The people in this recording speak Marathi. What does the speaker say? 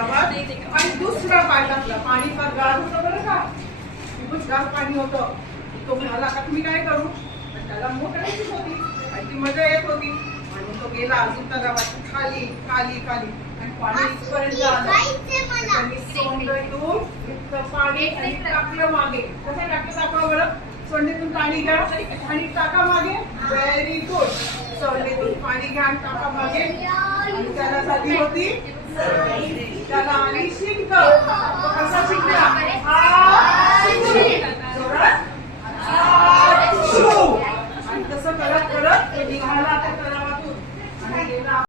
तलावात आणि दुसरा पाय टाकला. पाणी फार गार होतं बरं का, खूपच गार पाणी होतं. तो म्हणाला आता तुम्ही काय करू, त्याला मोठ करायची होती आणि ती मजा येत होती. म्हणून तो गेला अजून तलावात खाली खाली खाली आणि पाणी इथपर्यंत आलं. त्यांनी सोंडून इतकं पाणी आणि टाकलं मागे. कसं टाकलं दाखवा बरं. सोंडीतून पाणी घ्या आणि टाका मागे. Very good. सोंडीतून पाणी घ्या आणि टाका मागे. आणि त्याला झाली होती त्याला आली शिंक. कसा शिंकला, आणि तसं करत करत निघाला त्या तलावातून आणि गेला